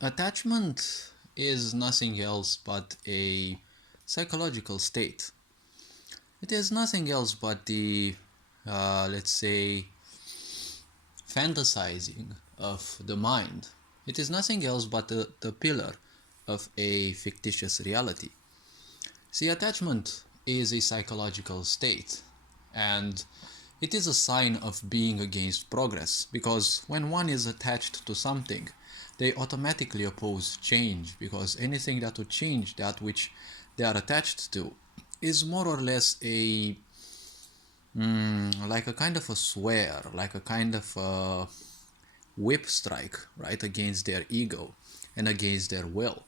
Attachment is nothing else but a psychological state. It is nothing else but let's say, fantasizing of the mind. It is nothing else but the pillar of a fictitious reality. See, attachment is a psychological state, and it is a sign of being against progress, because when one is attached to something, they automatically oppose change, because anything that would change that which they are attached to is more or less like a kind of a swear, like a kind of a whip strike, right, against their ego and against their will.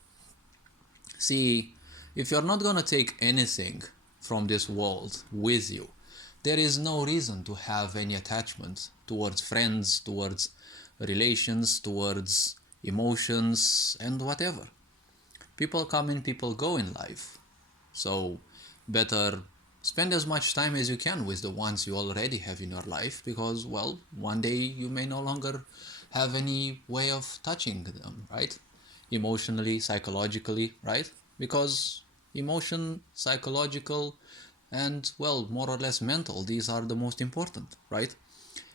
See, if you're not gonna take anything from this world with you, there is no reason to have any attachment towards friends, towards relations, towards emotions, and whatever. People come and people go in life. So, better spend as much time as you can with the ones you already have in your life, because, well, one day you may no longer have any way of touching them, right? Emotionally, psychologically, right? Because emotion, psychological, and, well, more or less mental, these are the most important, right?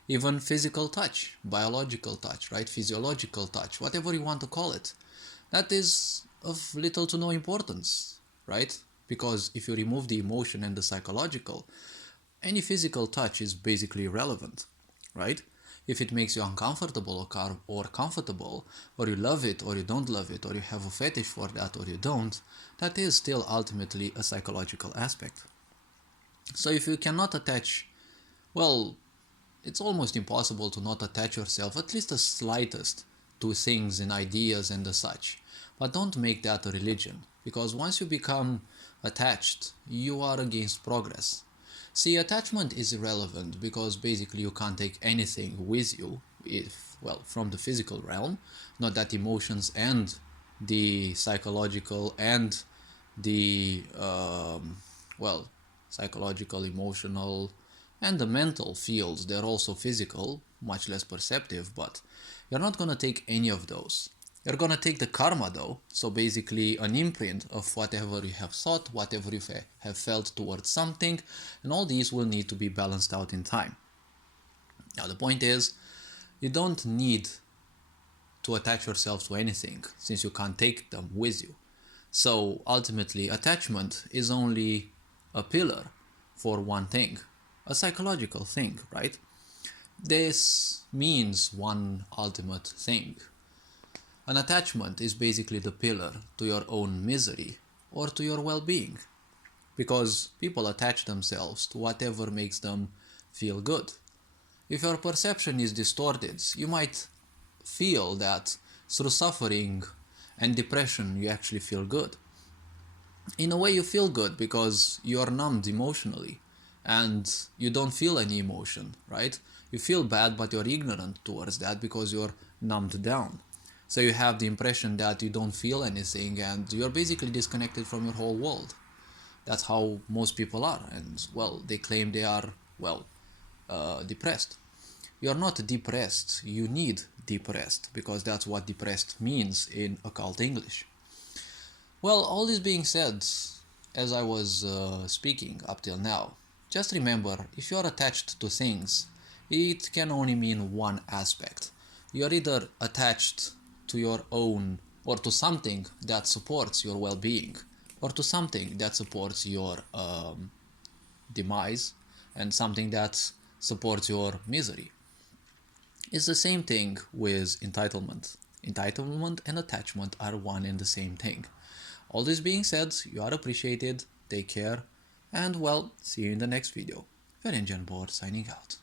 Even physical touch, biological touch, right? Physiological touch, whatever you want to call it, that is of little to no importance, right? Because if you remove the emotion and the psychological, any physical touch is basically irrelevant, right? If it makes you uncomfortable or comfortable, or you love it or you don't love it, or you have a fetish for that or you don't, that is still ultimately a psychological aspect. So if you cannot attach, well, it's almost impossible to not attach yourself, at least the slightest, to things and ideas and the such. But don't make that a religion, because once you become attached, you are against progress. See, attachment is irrelevant because basically you can't take anything with you, if, well, from the physical realm, not that emotions and the psychological and the well, psychological, emotional, and the mental fields, they're also physical, much less perceptive, but you're not going to take any of those. You're going to take the karma though, so basically an imprint of whatever you have thought, whatever you have felt towards something, and all these will need to be balanced out in time. Now the point is, you don't need to attach yourself to anything, since you can't take them with you. So ultimately, attachment is only a pillar for one thing, a psychological thing, right? This means one ultimate thing. An attachment is basically the pillar to your own misery or to your well being, because people attach themselves to whatever makes them feel good. If your perception is distorted, you might feel that through suffering and depression you actually feel good. In a way, you feel good because you are numbed emotionally and you don't feel any emotion, right? You feel bad, but you're ignorant towards that because you're numbed down. So you have the impression that you don't feel anything and you're basically disconnected from your whole world. That's how most people are, and, well, they claim they are, well, depressed. You're not depressed, you need depressed, because that's what depressed means in occult English. Well, all this being said, as I was speaking up till now, just remember, if you're attached to things, it can only mean one aspect. You're either attached to your own, or to something that supports your well-being, or to something that supports your demise, and something that supports your misery. It's the same thing with entitlement. Entitlement and attachment are one and the same thing. All this being said, you are appreciated, take care, and, well, see you in the next video. Ferenc Board signing out.